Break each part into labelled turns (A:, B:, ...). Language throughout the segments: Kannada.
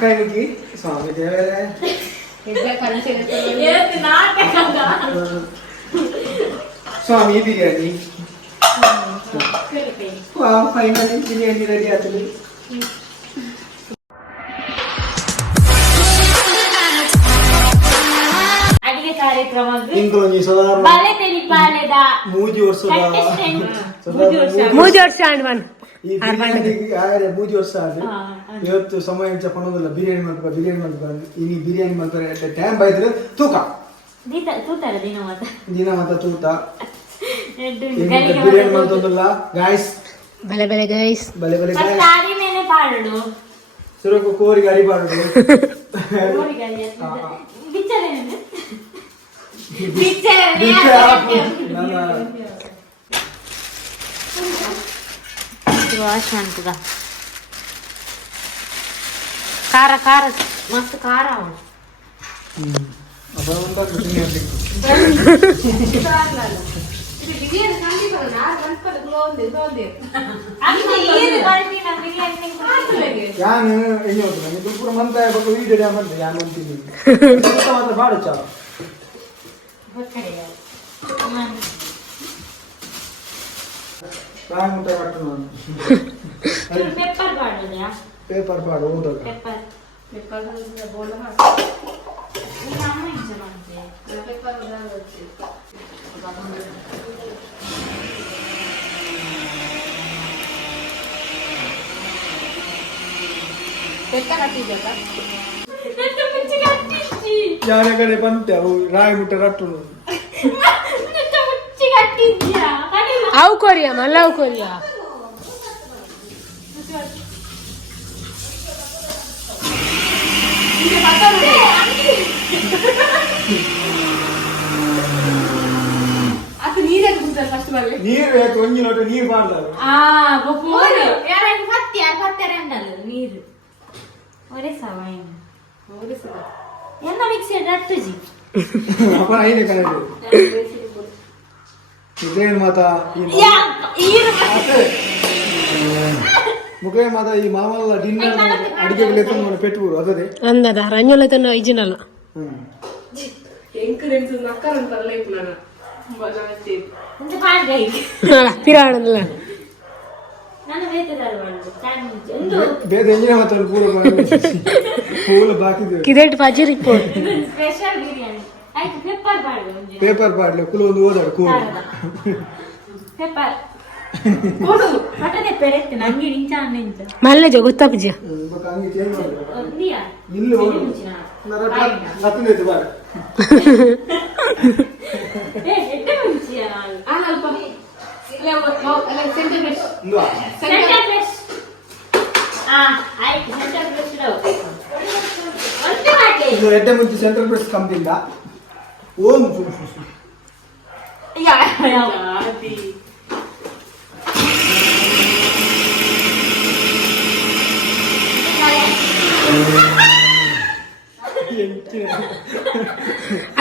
A: ಕೈ ಮುಗಿ ಸ್ವಾಮಿ ದೇವರೇ
B: ಇವತ್ತು ನಾಟಕ
A: ಸ್ವಾಮಿ ಬಿರಿಯಾನಿ ಫೈನಲಿ ಬಿರಿಯಾನಿ ರೆಡಿ ಆಗ್ತದೆ
B: ಅಡಿಗೆ ಕಾರ್ಯಕ್ರಮ
A: ಇಂದು ಒಂಜಿ ಸಾಧಾರಣ
B: ಬಾಲೆ ತೆಲಿಪಾಲೆದ
A: ಮೂಜಿ ವರ್ಷದ
B: contestant.
C: ಮೂಜಿ ವರ್ಷ ಆಂಡ್ವನ್
A: ಈ ಬಿರಿಯಾನಿ ಯಾರೇ ಮೂಜಿ ವರ್ಷ ಆದ್ರೆ ಇವತ್ತು ಸಮಯ ಪಣೋದಿಲ್ಲ ಬಿರಿಯಾನಿ ಮಾಡ್ಬೇಕು ಬಿರಿಯಾನಿ ಮಾಡ್ಬೇಕು ಇನಿ ಬಿರಿಯಾನಿ ಮಾಡ್ತಾರೆ ಟೈಮ್ ಬೈದ್ರೆ ತೂಕ.
B: ತೂತಾರ ದಿನ ಮತ್ತ
A: ದಿನ ತೂತ. ಈಗ ಬಿರಿಯಾನಿ. ಮಾಡ್ತಂದಲ್ಲ ಗಾಯ್ಸ್
C: ಬಲೆ ಬಲೆ ಗೈಸ್
A: ಬಲೆ ಬಲೆ ಗಾಯ್ಸ್ ಸುರಕು ಕೋರಿ ಗಾಡಿ.
B: ಬಿಚ್ಚಲೆ ಬಿಚ್ಚಲೆ
A: ಬಿಚ್ಚ ಹಾಕು. ನನ್ನ
B: ವಾಶ್ ಮಾಡ್ತದ ಖಾರ ಖಾರ ಮಸ್ತ್ ಖಾರ ಅವನು
A: ಹ್ಮ್. ಅಪ್ಪ ಒಂದು ಬಿರಿಯಾನಿ ಆಗ್ಲಿಕ್ಕೆ. ಯಾನ್ ಎಣ್ಣೆ ಹೋಗ್ತದೆ काय मोठा वाटतो पेपर काढू द्या. पेपर पाडू होतं का? पेपर. पेपर बोल हा पेपर पेपर हाती
B: जातात याकडे
A: पण त्या राय
B: मोठं राटून ಇಂಚ ಮಾಡ್ತೆ ಎಂತ ಮುಚ್ಚಿ ಕಟ್ಟಿಚ್ಚಿ
A: ಯಾನ ಕಡೆ ಬಂತೆ ಅವು ರಾಯಿ ಮುಟ್ಟ ಕಟ್ಟು
B: ಎಂತ ಮುಚ್ಚಿ ಕಟ್ಟಿದ್ಯಾ ಕಡಿಮ
C: ಅವು ಕೊರಿಯಾ ಮಲ್ಲ ಅವು ಕೊರಿಯಾ
A: ನೀರು ಬೇಕು ಒಂಜಿ ನೋಟ ನೀರು ಮಾಡ್ತಾರೆ
B: ಆ ಬೊಪ್ಪೋರು ಯಾರಾಗಿ ಪತ್ತಿ ಯಾರು ಪತ್ತೆ ರೆಂಡಲ್ಲ ನೀರು ಒರೆ ಸವಾಯಿನ ಎಲ್ಲ ಮಿಕ್ಸಿ ರಟ್ಟುಜಿ
A: ಅಪ್ಪ ಐನೇ ಕಡೆ ಇದೇನು ಮಾತ ಈ. ಮಾತ. ಈ ಮಾಮಲ್ಲ ಡಿನ್ನರ್ ಅಡಿಗೆ ಲೆಕ್ಕ ಮಾಡಿ ಪೆಟ್ಟು ಅದೇ
C: ಅಂದದ. ರಂಜೋಲತನ ಐಜಿನಲ್ಲ
A: ಬೇರೆ ಎಂಜಿನ ಮಾತಾಡ ಪೂರ ಪೂಲ ಬಾಕಿದೆ.
C: ಕಿದೆಟ್ ಪಾಜಿ ರಿಪೋರ್ಟ್
B: ಸ್ಪೆಷಲ್ ಬಿರಿಯಾನಿ. ಆಯ್ತು ಪೇಪರ್ ಪಾಡ್ಗ ಒಂಜಿ
A: ಪೇಪರ್ ಪಾಡ್ಲೆ ಕುಲು ಒಂದು ಓದಾಡು ಕೂರು
B: ಪೇಪರ್. ಕೊಡು ಪಟನೆ ಪೆರೆತ್ತೆ ನಂಗೆ ಇಂಚ
C: ಮಲ್ಲೆಜ ಗೊತ್ತಾಪುಜ.
B: ಒಂದಿಯಾ
A: ಇಲ್ಲ.
B: ಸೆಂಟರ್ ಫ್ರೆಶ್ ಆ ಆಯ್ತು ಸೆಂಟರ್ ಫ್ರೆಶ್ ಒಂದು ಹಾಕಿ
A: ಮುಂಚೆ ಸೆಂಟ್ರಲ್ ಪ್ರೆಸ್ ಕಂಪ್ನಿಯಿಂದ ಓಂ ಸು ಸು ಸು.
B: ಯಾ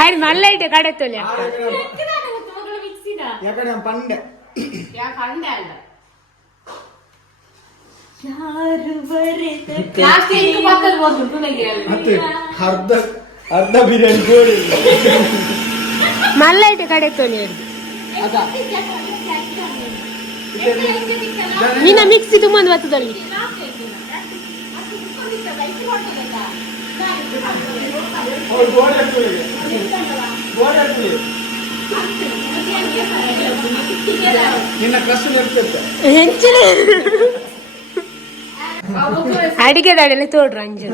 C: ఆయన మళ్ళీ అయితే కడెత్తలే
A: ಆ ಯಾಕಡೆ
B: ಮಗಳು ಮಿಕ್ಸಿದ
A: ಯಾಕಡೆ ನಮ್ಮ ಪಂಡೆ
B: ಯಾರು ಬರೆದ
A: ಮತ್ತೆ ಅರ್ಧ ಅರ್ಧ ಬಿರಿಯಾನಿ
C: ಕೋಳಿ. ಮಲ್ಲೈಟ್ ಕಡೆ
A: ತೋಲಿ
C: ನಿನ್ನ ಮಿಕ್ಸಿ
A: ತುಂಬ ಒಂದು
C: ಬರ್ತದಲ್ಲಿ ಅಡಿಗೆ ದಾಡಿಯಲ್ಲಿ ತೋಡ್ರ ಅಂಜು.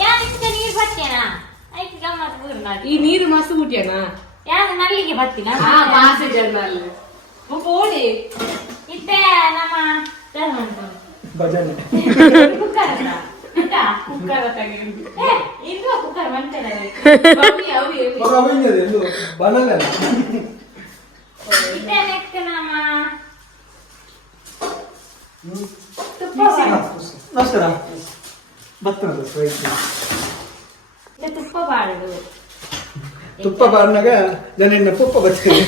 B: ನೀರು ಬರ್ತೇನಾ ಆಯ್ತು ಗಮ್ಮತ್ ಬೂರ್ ಮಾಡಿ
D: ಈ ನೀರು ಮಸ್ತ್ ಮುಟ್ಯಾನ
B: ಯಾರು ನಲ್ಲಿಗೆ ಬರ್ತೀನ
D: ಹಾ ಮಾಸೆ ಜರ್ನಲ್ ಪೋಡಿ
B: ಇತ್ತೆ ನಮ್ಮ ಧರ್ಮಂತ
A: ಭಜನೆ
B: ಕುಕ್ಕರ್ ಅಲ್ಲ ಆಯ್ತಾ?
D: ಕುಕ್ಕರ್ ತಗೊಂಡು
B: ಏ, ಇದು ಕುಕ್ಕರ್ ಮಂಟೆಲ್ಲ
D: ಬನ್ನಿ ಅವ್ರು ಹೇಳಿ.
A: ಮಗ ಅವಿಂಜದೆ ಎಂದು ಬನಲ್ಲ
B: ಇತ್ತೆ ನೆಕ್ಸ್ಟ್ ನಮ್ಮ ತುಪ್ಪ
A: ನಮಸ್ಕಾರ ಬರ್ತದೆ
B: ತುಪ್ಪ ಬಾರದು.
A: ತುಪ್ಪ ಬಾರ್ನಾಗ ಜನ ತುಪ್ಪ ಬರ್ತದೆ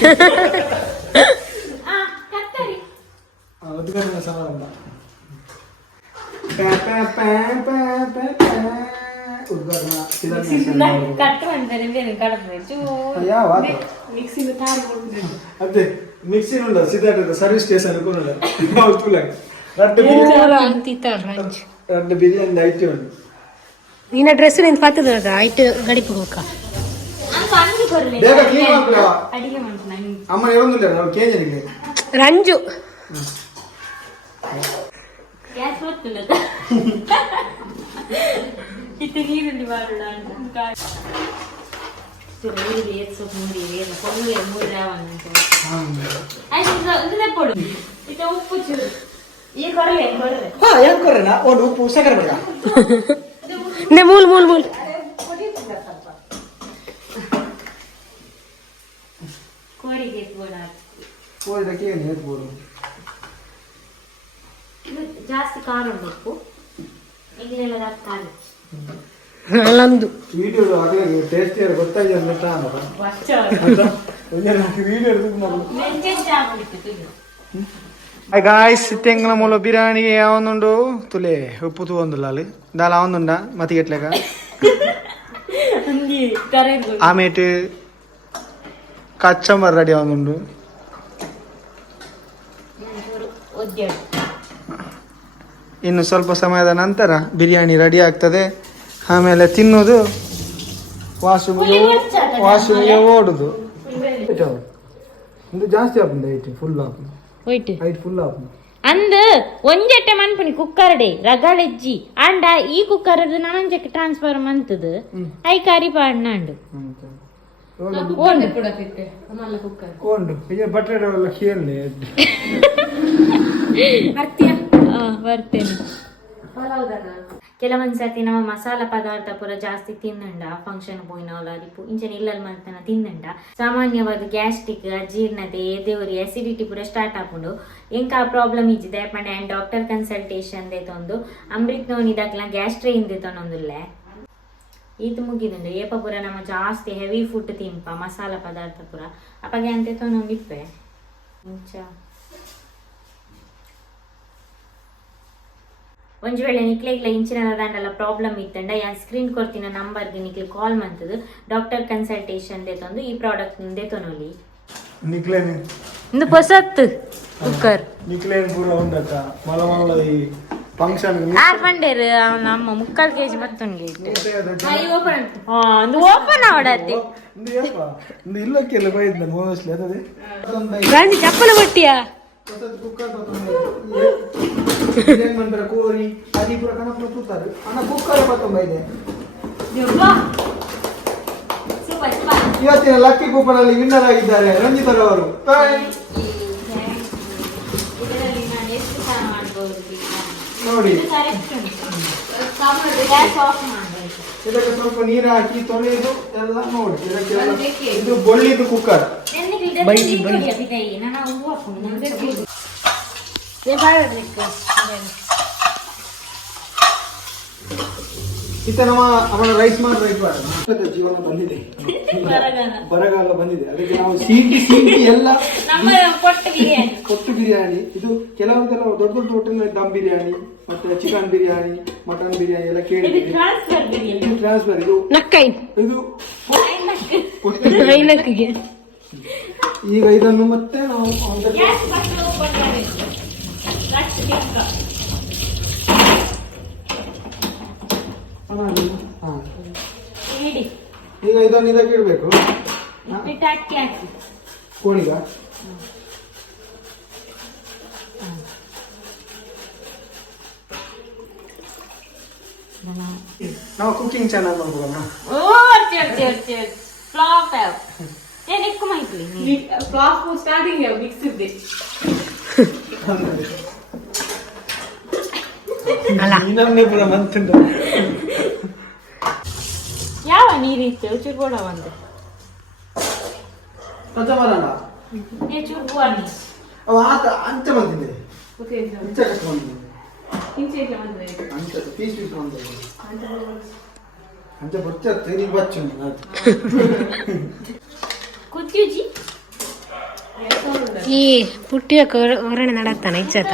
A: ಉದ್ಘಾಟನೆ ಸಮಾರಂಭ. ಅದೇ ಮಿಕ್ಸಿ ಉಂಡ ಸಿದ್ಧಾರ್ಥ ಸರ್ವಿಸ್ ಸ್ಟೇಷನ್ ಕೊನಲ್ಲ ರಡ್ಡು ಬಿರಿಯಾನಿ
C: ಅಂತಿತ್ತ ರಂಜ್
A: ರಡ್ಡು ಬಿರಿಯಾನಿ ಐಟಿ ಉಂಟು
C: ನಿನ್ನ ಡ್ರೆಸ್ ನಿಂತ ಪತ್ತದ ಐಟ್ ಗಡಿಪು ಹೋಗ
B: ಅಂತ ಅಂಗಿ ಬರ್ಲಿ
A: ಬೇಗ clean ಮಾಡ್ಬಿಡುವ.
B: ಅಡಿಗೆ ಮಾಡ್ತು ನಂಗೆ
A: ಅಮ್ಮ ಹೇಳೊಂದಿಲ್ಲ ನಾವು ಕೇಂಜನಿಗೆ
C: ರಂಜು
B: ಗ್ಯಾಸ್ ಗೊತ್ತಿಲ್ಲ ಇತ್ತು ನೀರಲ್ಲಿ ಮಾಡೋಣ ಅಂತ ನೀರು ಏರ್ಸು ಮೂಡಿ ಏರು ಕೊಡುವೆ ಮೂರು ರಾವನ್ನ ಆಯ್ತು ಇದು ತೆಪ್ಪೊಡು ಇದು ಉಪ್ಪು ಚೂರು ಈ ಕೊರಲೆ ಕೊರಲೆ
A: ಹಾ ಯಾಕೆ ಕೊರ್ರೆನಾ ಒಂದು ಉಪ್ಪು ಸಕ್ಕರೆ ಬೇಡ
C: ನೆ ಮೂಲ್ ಮೂಲ್ ಮೂಲ್.
A: ಕೋರಿದಕ್ಕೆ ಏನು ಹೇಳ್ಬೋದು
B: ಜಾಸ್ತಿ ಖಾರ ಉಂಟು ಜಾಸ್ತಿ ಖಾರ
C: ಅಲ್ಲೊಂದು
A: ವಿಡಿಯೋ ಅದೇ ಟೇಸ್ಟ್ ಗೊತ್ತಾಗಿದೆ ಅಂತ ಅನ್ನೋದು ವಿಡಿಯೋ
B: ಮೆಂತೆಂಚ ಆಗ್ಬಿಟ್ಟಿತ್ತು ಇದು
A: ಗಾಯ್ಸ್ ആവുന്നുണ്ടോ ಮೂಲ ಬಿರಿಯಾನಿ ಯಾವೊಂದುಂಡು ತುಲೆ ಉಪ್ಪು ആവുന്നുണ്ടാ ಅಲ್ಲಿ ದಾಲ ಅವೊಂದುಂಡ കച്ചം ആവുന്നുണ്ട് ರೆಡಿ
B: ಒದ್ದಾಡು
A: ಇನ್ನು ಸ್ವಲ್ಪ ಸಮಯದ ನಂತರ ಬಿರಿಯಾನಿ ರೆಡಿ ಆಗ್ತದೆ. ಆಮೇಲೆ ತಿನ್ನೋದು ವಾಶ್ರೂಮ್ಗೆ ವಾಶ್ರೂಮ್ಗೆ ಓಡುದು. ಇದು ಜಾಸ್ತಿ ಆಗ್ತದೆ ಐಟ್ ಫುಲ್ ಆಪುಂಡು
C: ಹೋಯ್ತು
A: ಐಟ್ ಫುಲ್ ಆಪುಂಡು
B: ಅಂದ್ ಒಂಜೆಟ್ಟೆ ಮನ್ಪುನಿ ಕುಕ್ಕರ್ ಡೇ ರಗಳೆಜ್ಜಿ ಆಂಡ ಈ ಕುಕ್ಕರ್ ನನಂಜಕ್ಕೆ ಟ್ರಾನ್ಸ್ಫರ್ ಮಂತದ ಐ ಕರಿ ಪಾಡ್ನಾಂಡು
D: ಕುಕ್ಕರ್ ಕೊಡತಿತ್ತೆ ನಮ್ಮಲ್ಲ ಕುಕ್ಕರ್
A: ಉಂಡು ಈಗ ಬಟಾಟೆ ಎಲ್ಲ ಕೇಳಲಿ
D: ಬರ್ತೀಯಾ
B: ಬರ್ತೇನೆ
D: ಪಲಾವ್ದನ
B: ಕೆಲವೊಂದ್ ಸರ್ತಿ ನಮ್ಮ ಮಸಾಲ ಪದಾರ್ಥ ಪೂರ ಜಾಸ್ತಿ ತಿನ್ನಂಡ ಫಂಕ್ಷನ್ ಪೋಯಿನ ಅದಿಪ್ಪು ಇಂಚನೆ ಇಲ್ಲಲ್ ಮಲ್ತನ ತಿನ್ನಂಡ. ಸಾಮಾನ್ಯವಾದ ಗ್ಯಾಸ್ಟ್ರಿಕ್ ಅಜೀರ್ಣತೆ ಎದೆವರಿ ಅಸಿಡಿಟಿ ಪೂರ ಸ್ಟಾರ್ಟ್ ಆಪುಂಡು ಎಂಕ ಪ್ರಾಬ್ಲಮ್ ಇಜ್ಜಿದೆ ಪಂಡ ಆ್ಯಂಡ್ ಡಾಕ್ಟರ್ ಕನ್ಸಲ್ಟೇಷನ್ ದೇತೊಂದು ಅಮೃತ್ ನೋನಿದಾಕ್ಲ ಗ್ಯಾಸ್ಟ್ರೇ ಇಂದೆ ತೊನೊಂದುಲ್ಲೆ ಈತ್ ಮುಗಿದುಂಡು ಏಪ ಪೂರ ನಮ್ಮ ಜಾಸ್ತಿ ಹೆವಿ ಫುಡ್ ತಿಂಪ, ಮಸಾಲ ಪದಾರ್ಥ ಪೂರ. ಅಪ್ಪಗೆ ಅಂತೆ ತೊಂದಿಪ್ಪೆ ಇಂಚ. ಒಂಜಿ ವೇಳೆ ನಿಕ್ಲೆಗ್ಲ ಇಂಚಿನ ದಾಂಡಲ ಪ್ರಾಬ್ಲಮ್ ಇತ್ತಂಡ ಯಾನ್ ಸ್ಕ್ರೀನ್ ಕೊಡ್ತಿನ ನಂಬರ್ಗೆ ನಿಕ್ಲೆ ಕಾಲ್ ಮಂತದು ಡಾಕ್ಟರ್ ಕನ್ಸಲ್ಟೇಷನ್ ದೇತೊಂದು ಈ ಪ್ರಾಡಕ್ಟ್ ದೇತೊನೊಲಿ
A: ನಿಕ್ಲೇನ್
B: ಇಂದು ಹೊಸತ್ ಕುಕ್ಕರ್.
A: ನಿಕ್ಲೇನ್ ಪೂರ ಉಂಡಕ್ಕ? ಮಲ ಮಲ ಈ ಫಂಕ್ಷನ್
B: ಆರ್ ಬಂಡೇರು ನಮ್ಮ ಮುಕ್ಕಾಲ್ ಕೆಜಿ ಮತ್ತೊಂದು ಒಂದು ಓಪನ್ ಆವಡತ್ತೆ.
A: ಇಲ್ಲಕ್ಕೆಲ್ಲ ಬೈದ್ ಮೋಸ್ಟ್ಲಿ ಅದದೆ
C: ರಂಜು ಚಪ್ಪಲ ಬಟ್ಟಿಯಾ
A: ಕುಕ್ಕರ್ ಮಾಡ್ತಾರೆ ಕೋರಿ ಅದಿ ಪೂರ ಕಣಪುರ ತೂತಾರೆ ಅಣ್ಣ ಕುಕ್ಕರ್ ಮತ್ತೊಂದು ಇದೆ. ಇವತ್ತಿನ ಲಕ್ಕಿ ಕೂಪನ್ ಅಲ್ಲಿ ವಿನ್ನರ್ ಆಗಿದ್ದಾರೆ ರಂಜಿತರ್ ಅವರು. ನೋಡಿ. ಇದಕ್ಕೆ ಸ್ವಲ್ಪ ನೀರು ಹಾಕಿ ತೊಳೆದು ಎಲ್ಲ ನೋಡಿ. ಇದಕ್ಕೆ ಇದು ಬೊಳ್ಳಿದು ಕುಕ್ಕರ್
B: ನನಗೆ ಇದರಲ್ಲಿ ಅಭಿದೈ ನಾನು ಹೂವು ಹಾಕೊಂಡು ನನಗೆ
A: ಇತ್ತ ನಮ್ಮ ಅವನ ರೈಸ್ ಮಾಡಿ ರೈಸ್ ಮಾಡಿ ಜೀವನ ಬಂದಿದೆ.
B: ಬರಗಾಲ.
A: ಬಂದಿದೆ. ಅದಕ್ಕೆ ನಾವು ಸೀಟಿ ಸೀಟಿ ಎಲ್ಲ
B: ನಮ್ಮ ಕೊಟ್ಟ ಬಿರಿಯಾನಿ.
A: ಇದು ಕೆಲವೊಂದೆಲ್ಲ ದೊಡ್ಡ ದೊಡ್ಡ ಹೋಟೆಲ್ ದಮ್ ಬಿರಿಯಾನಿ ಮತ್ತೆ ಚಿಕನ್ ಬಿರಿಯಾನಿ ಮಟನ್ ಬಿರಿಯಾನಿ ಎಲ್ಲ
B: ಇದು
A: ಕೇಳಿದ್ದೀವಿ
B: ಟ್ರಾನ್ಸ್ಫರ್ ಬಿರಿಯಾನಿ.
A: ಇದು ಟ್ರಾನ್ಸ್ಫರ್ ಇದು
C: ನಕ್ಕೈ.
A: ಇದು ಈಗ ಇದನ್ನು ಮತ್ತೆ ನಾವು ಈಗ ಇದನ್ನು ಇದಕ್ಕೆ ಇಡಬೇಕು.
B: ಅಕ್ಕಿ ಹಾಕಿ
A: ಕೋಳಿಗ ನಾವು ಕುಕಿಂಗ್ ಚಾನಲ್ ನೋಡ್ಬೋಣ
B: ಓ ಚೇರ್ ಚೇರ್ ಚೇರ್ ಫ್ಲಾಪ್ ಯಾವ ಏನಿಕ್ಕು
D: ಫ್ಲಾಪ್ ಸ್ಟಾರ್ಟಿಂಗ್ ಮಿಕ್ಸ್ ಇದ್ದೆ ಇದೆ
A: ಇನ್ನೊಂದೇ ಪುರ ಮಂತುಂಡ
B: ಯಾವ ನೀರಿತ್ತು ಚೂರು ಕೂಡ ಒಂದು
A: ಪಂಚ ಮರಣ
B: ಏ ಚೂರು ಬುವಾನಿ
A: ಅವ ಆತ ಅಂಚ ಬಂದಿದೆ
D: ಓಕೆ
A: ಅಂಚ ಕಷ್ಟ ಬಂದಿದೆ
D: ಇಂಚೆ ಇಲ್ಲ ಬಂದ್ರೆ
A: ಅಂಚ ಪೀಸ್ ಪೀಸ್ ಬಂದಿದೆ ಅಂಚ ಬಚ್ಚ ತೆರಿ ಬಚ್ಚು
B: ಕುತ್ಯೂಜಿ
C: ಈ ಪುಟ್ಟಿಯಕ್ಕೆ ಹೊರಗಡೆ ನಡತ್ತಾನ ಇಚ್ಚತ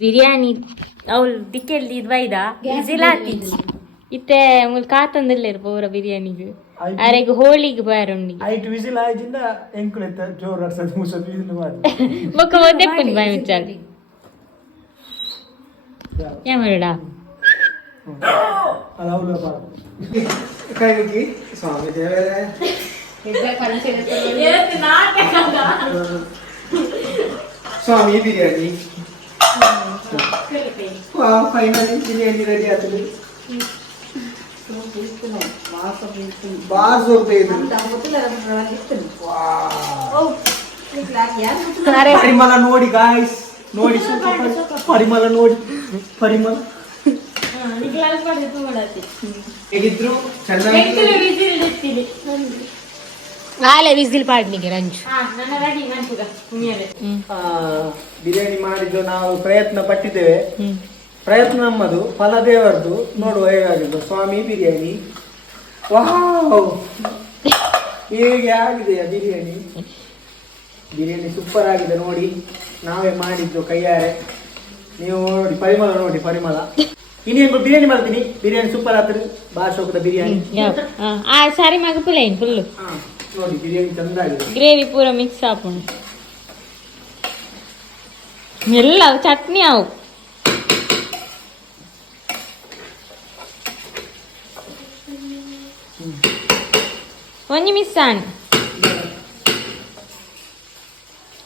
B: ಬಿರಿಯಾನಿ ಅವಳು ದಿಕ್ಕೆಲ್ಲಿ ಇದು ಬೈದ? ಬಿಸಿಲಾತಿ ಇತ್ತೆ ಮುಲ್ ಕಾತಂದಿಲ್ಲ ಪೂರ ಬಿರಿಯಾನಿಗೆ. ಅರೆಗೆ ಹೋಳಿಗೆ ಬಾರೊಂಡಿ
A: ಐಟ್ ವಿಸಿಲ್ ಆಯ್ದಿಂದ ಎಂಕುಳೆತ್ತ ಜೋರ್ ಅರ್ಸದ್ ಮುಸದ್ ವಿಸಿಲ್ ಮಾಡಿ.
B: ಬೊಕ್ಕ ಒದ್ದೆಪ್ಪನಿ ಬಾಯಿ ಮುಚ್ಚಾಲ ಯಾಮರಡ
A: ಅದು ಅವ್ಲ ಕೈಗೆ ಸ್ವಾಮಿ ದೇವರೇ. ಸ್ವಾಮಿ ಬಿರಿಯಾನಿ. పైన నుంచి నేను రెడీ అవుతుంది పరిమళ నోడి గాయస్ నోడి పరిమళ నోడి పరిమళ. ఇద్దరు చంద్ర
C: ಆಲೆ ವಿಸಿಲ್ ಪಾಡ್ನಿಗೆ ರಂಜು.
A: ಬಿರಿಯಾನಿ ಮಾಡಿದ್ದು ನಾವು ಪ್ರಯತ್ನ ಪಟ್ಟಿದ್ದೇವೆ. ಪ್ರಯತ್ನ ನಮ್ಮದು ಫಲ ದೇವರದು ನೋಡುವ ಹೇಗಾಗಿದ್ದು ಸ್ವಾಮಿ ಬಿರಿಯಾನಿ. ವಾವ್ ಹೇಗೆ ಆಗಿದೆಯಾ ಬಿರಿಯಾನಿ? ಬಿರಿಯಾನಿ ಸೂಪರ್ ಆಗಿದೆ ನೋಡಿ. ನಾವೇ ಮಾಡಿದ್ದು ಕೈಯಾರೆ. ನೀವು ನೋಡಿ ಪರಿಮಳ ನೋಡಿ ಪರಿಮಳ. ಇನ್ನೇನು ಬಿರಿಯಾನಿ ಮಾಡ್ತೀನಿ? ಬಿರಿಯಾನಿ ಸೂಪರ್ ಆಗ್ತದೆ. ಬಾಶೋಕದ ಬಿರಿಯಾನಿ.
B: ಆ ಸಾರಿ ಮಗ ಪುಲೇನ್ ಫುಲ್ಲು
A: ಹಾ. ನೋಡಿ ಬಿರಿಯಾನಿ ಚಂದ ಆಗಿದೆ
B: ಗ್ರೇವಿ ಪೂರ ಮಿಕ್ಸ್ ಆಪುಂಡು ಎಲ್ಲ ಚಟ್ನಿ ಅವು ಒಂಜಿ ಮಿಸ್ ಆಣಿ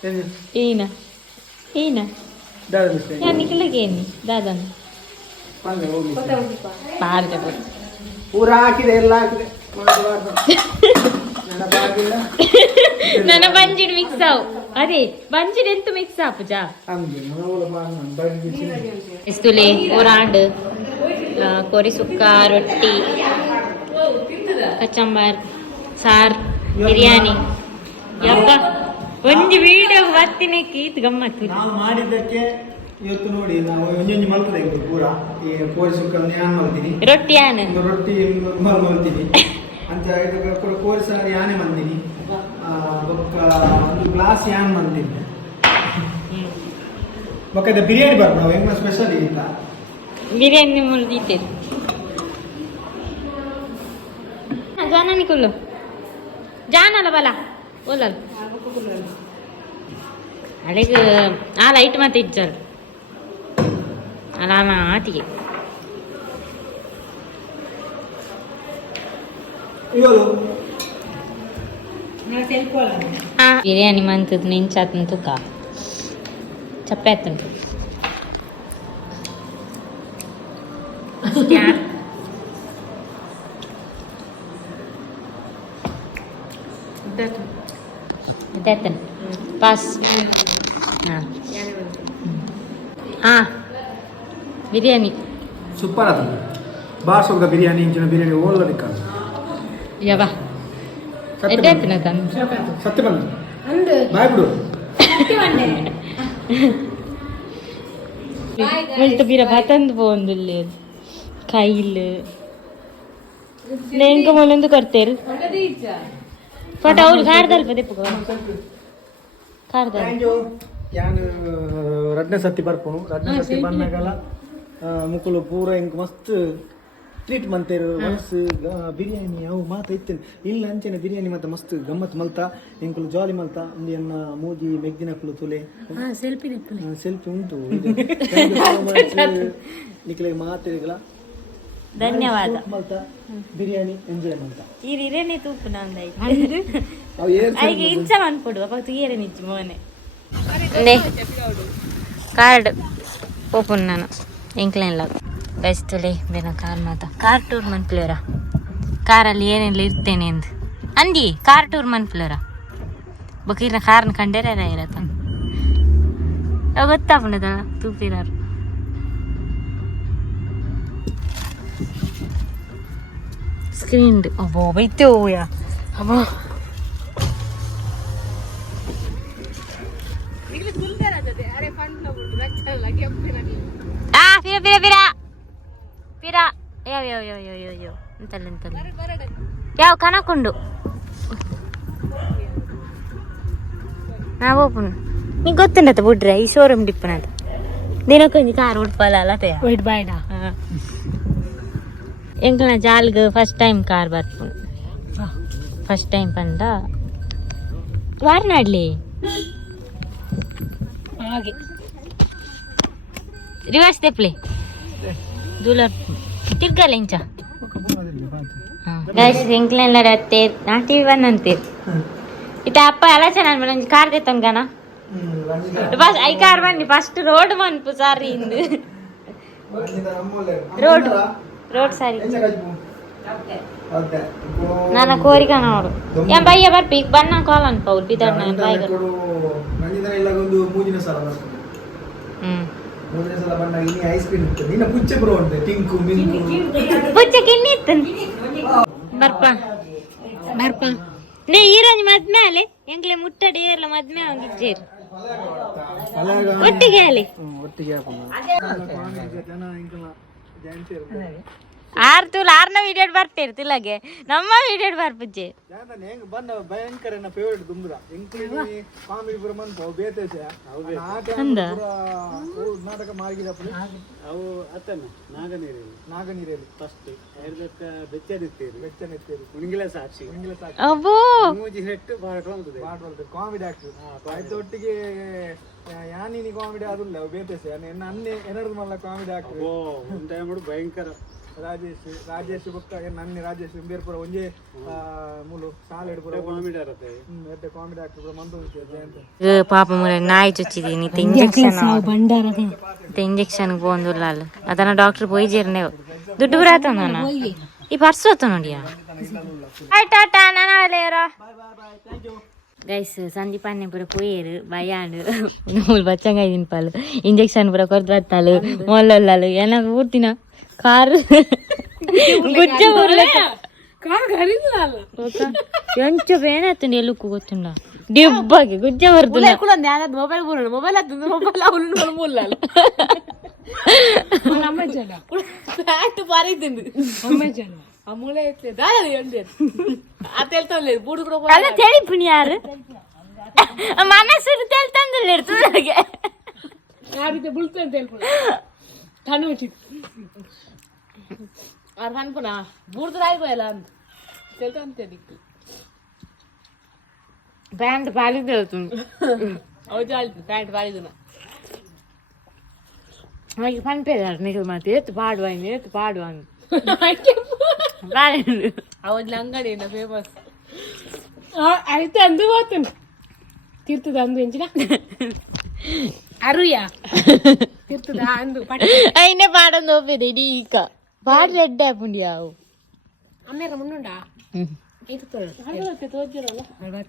A: ಏನು?
B: ಈನ ಈನ
A: ದಾದ ಮಿಸ್ಟೇಕ್.
B: ಯಾ ನಿಖಿಲಗೇನಿ ದಾದನ
A: ಬಂದೆ, ಹೋಗ್ಲಿ.
B: ಪಾರ್ದೆ ಬರು
A: ಪೂರ ಹಾಕಿದೆ ಎಲ್ಲ ಹಾಕಿದೆ ಮಾಡಬಾರ್ದು ನೆನಪಾಗಿಲ್ಲ
B: ನನ್ನ ಬಂಜಿಡ್ ಮಿಕ್ಸ್ ಆವು. ಅದೇ ಬಂಜಿಡ್ ಎಂತ ಮಿಕ್ಸ್
A: ಆಪುಜಾ
B: ಎಸ್ತುಲೆ ಓರಾಂಡ್ ಕೊರಿ ಸುಕ್ಕ ರೊಟ್ಟಿ ಕಚ್ಚಂಬಾರ್ ಸಾರ್ ಬಿರಿಯಾನಿ. ಯಪ್ಪ ಒಂದು ವಿಡಿಯೋ ಬರ್ತೀನಿ ಕೀತ್ ಗಮ್ಮತ್ತು
A: ನಾವು ಮಾಡಿದ್ದಕ್ಕೆ ಇವತ್ತು ನೋಡಿ ನಾವು ಒಂಜೊಂಜಿ ಮಲ್ಪದ ಇದು ಪೂರ. ಈ ಕೋರಿ ಸುಕ್ಕ ನಾನು ಮಲ್ತೀನಿ?
B: ರೊಟ್ಟಿ ಆನ
A: ರೊಟ್ಟಿ ಮಲ್ ಮಲ್ತೀನಿ. ಅಂತ ಇದಕ್ಕೆ ಕೂಡ ಯಾನೆ ಮಂದಿನಿ ಬೊಕ್ಕ ಒಂದು ಗ್ಲಾಸ್ ಯಾನ್ ಮಂದಿನಿ ಬೊಕ್ಕ ಇದು ಬಿರಿಯಾನಿ ಬರ್ಬೋದು ಹೆಂಗ ಸ್ಪೆಷಲ್ ಇಲ್ಲ.
B: ಬಿರಿಯಾನಿ ಮುಳ್ದಿತ್ತೆ ಜಾನನಿ ಕುಲ್ಲು. ಜಾನಲ್ಲ, ಬಲ. ಓಲಲ್ ಅಳೆಗೆ, ಆ ಲೈಟ್ ಮತ್ತೆ ಇಜ್ಜಲ್. ಅಲ್ಲ ಆಟಿಗೆ
A: iya
B: loh. Ah. Biryani mantu tuh nih chat tuh. Kak capek
A: tuh. Pas. Ah. Biryani. Supara tuh Basok ke biryani, jangan biryani wala dekat.
B: ಯವ ಎಡ್ಡಾತನ ತಂದು
A: ಸತ್ಯ ಬಂದು. ಬಾಯ್ ಬಿಡು
B: ಮುಳ್ತು ಬೀರ ಬತಂದು ಪೋಂದುಲ್ಲೆ ಕೈಲ್ ನೆಂಕ ಮೊಲೊಂದು ಕೊರ್ತೇರು ಫೋಟೋ ಅವ್ರು ಕಾರ್ದಲ್ಪ ದೆಪ್ಪು ಕಾರ್ದ
A: ಥ್ಯಾಂಕ್ ಯು ಯಾನ್ ರಡ್ನೆ ಸತಿ ಬರ್ಪುನು ರಡ್ನೆ ಸತಿ ಬಂದಾಗಲ ಆ, ಮುಕ್ಕುಲು ಪೂರ ಇಂಕ್ ಮಸ್ತ್ ಟ್ರೀಟ್ ಮಂತೇರು ಮಸ್ತ್ ಬಿರಿಯಾನಿ ಅವು ಮಾತ ಇತ್ತೇನೆ. ಇಲ್ಲ ಅಂಚೆನೆ ಬಿರಿಯಾನಿ ಮತ್ತೆ ಮಸ್ತ್ ಗಮ್ಮತ್ ಮಲ್ತ. ಇಂಕುಲು ಜಾಲಿ ಮಲ್ತ. ಮೂಗಿ ಮೂಜಿ ಮೆಗ್ದಿನಕುಲು ತುಲೆ.
C: ಸೆಲ್ಫಿ
A: ಸೆಲ್ಫಿ ಉಂಟು. ನಿಖಿಲಿಗೆ ಮಾತಿರಿಗಲ
B: ಧನ್ಯವಾದ.
A: ಮಲ್ತ. ಬಿರಿಯಾನಿ ಎಂಜಾಯ್ ಮಲ್ತ.
B: ಈ ಇರೇನೆ ತೂಪು ನಂದೈ
A: ಏರ್
B: ಐಗೆ ಇಂಚ ಮನ್ಪೊಡು ಅಪ್ಪ ತುಗಿಯರೆ ನಿಜ್ಜು ಮೋನೆ ನೇ. ಕಾರ್ಡ್ ಓಪನ್ ನಾನು. ಎಂಕ್ಲೈನ್ ಲಾಗ್. ಬೆಸ್ತಲೆ ಬೇನ ಕಾರ್ ಮಾತ ಕಾರ್ ಟೂರ್ ಮನ್ಪ್ಲೇರ ಕಾರಲ್ಲಿ ಏನೆಲ್ಲ ಇರ್ತೇನೆ ಎಂದು ಅಂದಿ ಕಾರ್ ಟೂರ್ ಮನ್ಪ್ಲೇರ ಬಕೀರ್ನ ಕಾರ್ನ ಕಂಡೇರ ಇರತ್ತ ಅವ್ ಗೊತ್ತಾಪುಂಡದಲ್ಲ ತೂಪಿರಾರು ಸ್ಕ್ರೀನ್ ಅಬ್ಬೋ ಬೈತೆ ಓಯ ಅಬ್ಬೋ ಆ ಪಿರ ಪಿರ ಪಿರ ಪಿರ ಯೋ ಯೋ ಯೋ ಯೋ ಯೋ ಯೋ ಅಂತಲ್ಲ ಅಂತಲ್ಲ ಯಾವ ಕನಕೊಂಡು? ನಾ ಓಪನ್. ನೀ ಗೊತ್ತುಂಡತ ಬಿಡ್ರೆ? ಈ ಶೋರೂಮ್ ಡಿಪ್ಪನದು ದಿನಕ್ಕೊಂದು ಕಾರ್ ಅತ್ತೆ
C: ವೈಟ್ ಬಾಯ್ಡ
B: ಎಂಕ್ಲ ಜಾಲ್ಗ್ ಫಸ್ಟ್ ಟೈಮ್ ಕಾರ್ ಬರ್ಪು ಫಸ್ಟ್ ಟೈಮ್ ಪಂಡ ವಾರ್ನಾಡ್ಲಿ
C: ಹಾಗೆ.
B: ರಿವರ್ಸ್ ತೆಪ್ಲೆ. ದೂಲರ್ ತಿರ್ಗಲ್ಲ ಇಂಚ ಗೈಸ್ ಎಂಕ್ಲೆಲ್ಲ ರತ್ತೆ ನಾ ಟಿ ವಿ ಒನ್ ಅಂತೀರ್ ಇತ್ತ ಅಪ್ಪ ಎಲ್ಲ ಚೆನ್ನಾಗಿ ಮೇಡಮ್ ಕಾರ್ ತೆತ್ತಮ್ ಗನ ಫಸ್ಟ್ ಐ ಕಾರ್ ಬನ್ನಿ ಫಸ್ಟ್ ರೋಡ್ ಮನ್ಪು ಸಾರಿ ಇಂದು ರೋಡ್ ರೋಡ್ ಸಾರಿ ನನ್ನ ಕೋರಿಕ ನೋಡು ಏನ್ ಬಯ್ಯ ಬರ್ಪಿ ಈಗ ಬನ್ನ ಕಾಲ್ ಅನ್ಪ ಅವ್ರು ಬಿದಣ್ಣ ಬಾಯ್ಗ
A: ಒಂದು ಮೂರನೇ ಸಲ ಬಂದಾಗ ಇನ್ನು ಐಸ್ ಕ್ರೀಮ್ ಇತ್ತು ನಿನ್ನ ಪುಚ್ಚೆ ಬರೋ ಉಂಟು ಟಿಂಕು ಮಿಂಕು
B: ಬುಚ್ಚ ಕಿನ್ನಿ ಇತ್ತು ಬರ್ಪ
C: ಬರ್ಪ
B: ನೇ ಈರೋಜ್ ಮದ್ಮೆ ಆಲೆ ಎಂಕ್ಲೆ ಮುಟ್ಟಡಿ ಎಲ್ಲ ಮದ್ಮೆ ಆಗಿದ್ದೇರು ಒಟ್ಟಿಗೆ ಅಲ್ಲಿ
A: ಒಟ್ಟಿಗೆ ಇರ್ತದೆ
B: ಆರ್ ತುಲ ಆರ್ನ ವಿಡಿಯೋ ಬರ್ತೀರಿ ತಿಲಗೆ ನಮ್ಮ ವಿಡಿಯೋ ಬರ್ಪುಜ್ಜೆ.
A: ಜಾಂತಾನೆ ಹೆಂಗ್ ಬಂದ ಭಯಂಕರ ನನ್ನ ಫೇವರೇಟ್ ದುಂಬುದ ಎಂಕ್ಲಿನಿ ಕಾಮಿಡಿ ಪುರ ಮನ್ಪು ಬೇತೇಶ
B: ಅಂದ?
A: ನಾಟಕ ಮಾರ್ಗಿದಪ್ಪನಿ
E: ಅವು ಅತ್ತನ ನಾಗನೀರಲ್ಲಿ
A: ನಾಗನೀರಲ್ಲಿ
E: ಫಸ್ಟ್ ಐದಕ್ಕ ಬೆಚ್ಚದಿತ್ತೇರಿ
A: ಬೆಚ್ಚನೆತ್ತೇರಿ
E: ಉಣಿಗಿಲ ಸಾಕ್ಷಿ
A: ಇಂಗ್ಲ ಸಾಕು
B: ಅಬ್ಬೋ!
E: ಮೂಜಿ ನೆಟ್ಟು ಬಾರಟ ಅಂತದೆ
A: ಮಾಡ್ಬಾರ್ದು ಕಾಮಿಡಿ ಆಕ್ಟರ್ ಆಯ್ತು ಒಟ್ಟಿಗೆ ಯಾನಿನಿ ಕಾಮಿಡಿ ಅದಿಲ್ಲ ಬೇತೇಶ ಎನ್ನ ಅನ್ನೆ ಎನರ್ದು ಮಲ್ಲ ಕಾಮಿಡಿ ಆಕ್ಟರ್
E: ಓ ಒಂದು ಭಯಂಕರ.
A: ರಾಜೇಶ್ ರಾಜೇಶ್ ಬುಕ್ಕ ನನ್ನ ರಾಜೇಶ್ ಇಂಬೇರ್ಪುರ ಒಂಜೇ ಮೂಲು ಸಾಲ ಹಿಡ್ಪುರ ಎತ್ತೆ ಕಾಮಿಡಿ ಹಾಕ್ಬಿಡ ಮಂದು
B: ಪಾಪ ಮುರ ನಾಯಿ ಚುಚ್ಚಿದಿ ನೀತ ಇಂಜೆಕ್ಷನ್
C: ನೀತ
B: ಇಂಜೆಕ್ಷನ್ ಬೋಂದುಲ್ಲಾಲ್ ಅದನ್ನ ಡಾಕ್ಟರ್ ಪೋಯಿ ಜೇರ್ನೆ ದುಡ್ಡು ಬರಾತ ನಾನು ಈ ಪರ್ಸ್ ಹೊತ್ತು ನೋಡಿಯಾ ಟಾಟಾ ನಾನು ಅವಲೇರೋ గైస్ సందీప్ అన్న ఇప్పుడు పోయారు భయాడు నువ్వు బచ్చంగా తింపాలు ఇంజక్షన్ కూడా కొరత మొల్లొల్లాలు ఎనకు ఊర్తినా ಕಾರ್ గుజ్జ ఊర్లో ఎంచు పేన ఎత్తుంది ఎల్లుకు కూర్చున్నా డిబ్బకి గుజ్జ వర్తుంది
C: ಮೊಬೈಲ್ ಬೋರೋಣ ಮೊಬೈಲ್ ಆಗ್ತದೆ ಮೊಬೈಲ್ ಅವ್ರು ಮೂಲ ప్యాంట్ పారైతుంది అమ్ములే ఎత్తలేదు అది ఏం లేదు అది తెలుతాం లేదు బూడు కూడా పోయి-
B: ಅಲ್ಲ ತೆಳಿಪಿನಿ ಯಾರು ಮನಸ್ಸು ತೆಳ್ತಂದಿಲ್ಲ ಇರ್ತದೆ
C: ನನಗೆ ನಾಡಿದ್ದೆ ಬುಳ್ತು ಅಂತ ಹೇಳ್ಬೋದು ಕಣ್ಣು ಮುಚ್ಚಿತ್ತು అనుకున్నా బూడిద రాయిపోయేలా తెలుగు అంతే దిక్కు
B: ప్యాంట్ పాలిది వెళ్తుంది
C: అవి చాలు ప్యాంట్ పాలిదిన
B: నాకు పనిపోయారు నీకు మాకు ఎత్తు పాడు అని ఎత్తు పాడు అని రాలేదు
C: అవి లంగడి ఫేమస్ అయితే అందు పోతుంది తిరుతుంది అందు ఎంచిన అరుయా తిరుతుందా అందు
B: అయినా పాడని తోపేది ఇక బాడ్ రెడ్
C: అయిపోయావు అమ్మే రమ్మండా అయితే తోడు తోచారు అలా